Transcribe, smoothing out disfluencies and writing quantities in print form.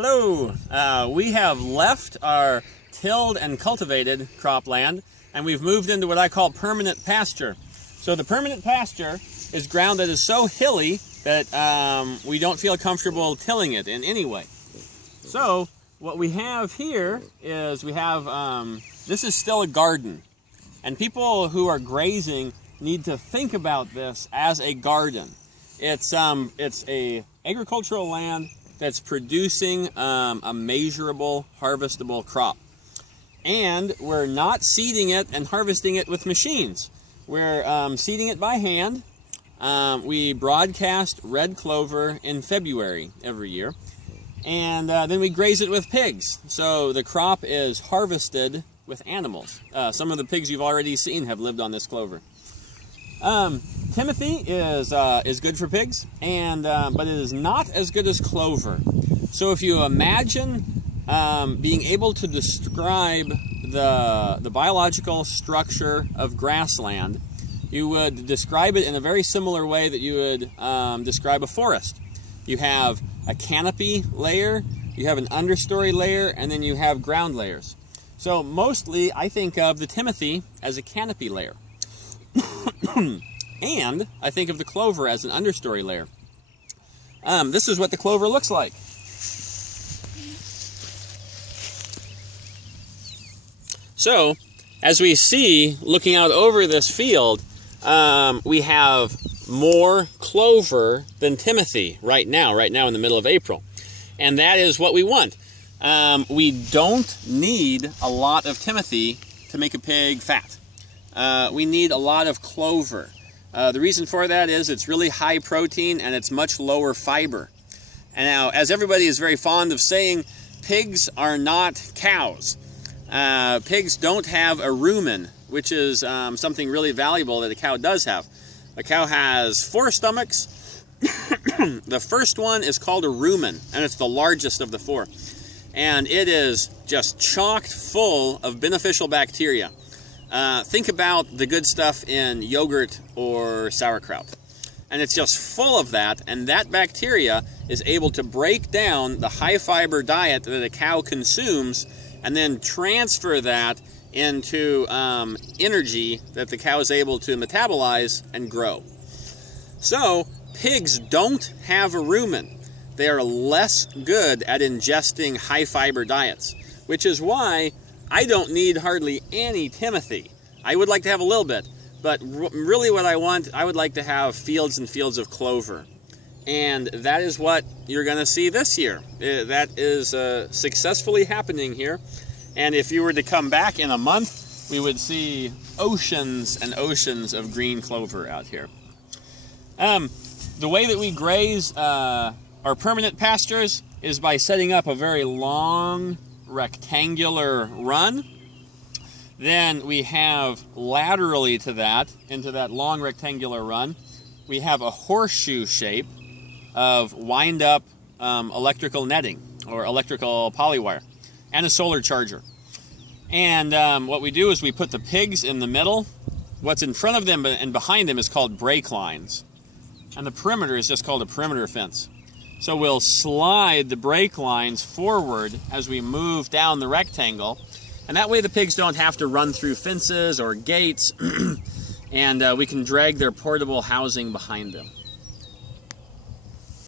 Hello! We have left our tilled and cultivated cropland, and we've moved into what I call permanent pasture. So the permanent pasture is ground that is so hilly that we don't feel comfortable tilling it in any way. So what we have here is this is still a garden. And people who are grazing need to think about this as a garden. It's a agricultural land that's producing a measurable, harvestable crop. And we're not seeding it and harvesting it with machines. We're seeding it by hand. We broadcast red clover in February every year. And then we graze it with pigs. So the crop is harvested with animals. Some of the pigs you've already seen have lived on this clover. Timothy is good for pigs, but it is not as good as clover. So if you imagine being able to describe the biological structure of grassland, you would describe it in a very similar way that you would describe a forest. You have a canopy layer, you have an understory layer, and then you have ground layers. So mostly I think of the Timothy as a canopy layer. And I think of the clover as an understory layer. This is what the clover looks like. So, as we see, looking out over this field, we have more clover than Timothy right now in the middle of April. And that is what we want. We don't need a lot of Timothy to make a pig fat. We need a lot of clover. The reason for that is it's really high protein and it's much lower fiber. And now, as everybody is very fond of saying, pigs are not cows. Pigs don't have a rumen, which is something really valuable that a cow does have. A cow has 4 stomachs. The first one is called a rumen, and it's the largest of the 4. And it is just chocked full of beneficial bacteria. Think about the good stuff in yogurt or sauerkraut. And it's just full of that, and that bacteria is able to break down the high fiber diet that a cow consumes and then transfer that into energy that the cow is able to metabolize and grow. So pigs don't have a rumen. They are less good at ingesting high fiber diets, which is why I don't need hardly any Timothy. I would like to have a little bit, but really what I would like to have fields and fields of clover. And that is what you're going to see this year. That is successfully happening here. And if you were to come back in a month, we would see oceans and oceans of green clover out here. The way that we graze our permanent pastures is by setting up a very long rectangular run. Then we have laterally to that, into that long rectangular run, we have a horseshoe shape of wind-up electrical netting or electrical polywire and a solar charger. And what we do is we put the pigs in the middle. What's in front of them and behind them is called brake lines. And the perimeter is just called a perimeter fence. So we'll slide the brake lines forward as we move down the rectangle. And that way the pigs don't have to run through fences or gates. And we can drag their portable housing behind them.